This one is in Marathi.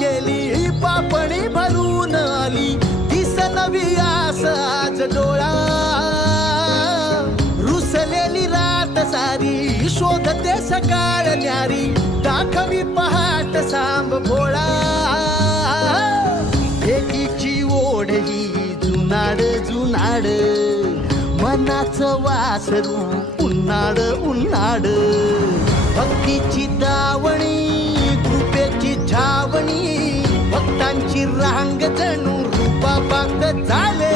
गेली पापणी भरून आली दिस नवी आस आज डोळा रुसलेली रात सारी शोधते सकाळ न्यारी दाखवी पहाट सांब भोळा एकीची ओढ ही जुनाड जुनाड मनाचं वासरू उन्हाड उन्हाड भक्तीची दावणी कृपेची छावणी भक्तांची रांग जणू रूपाबाग झाले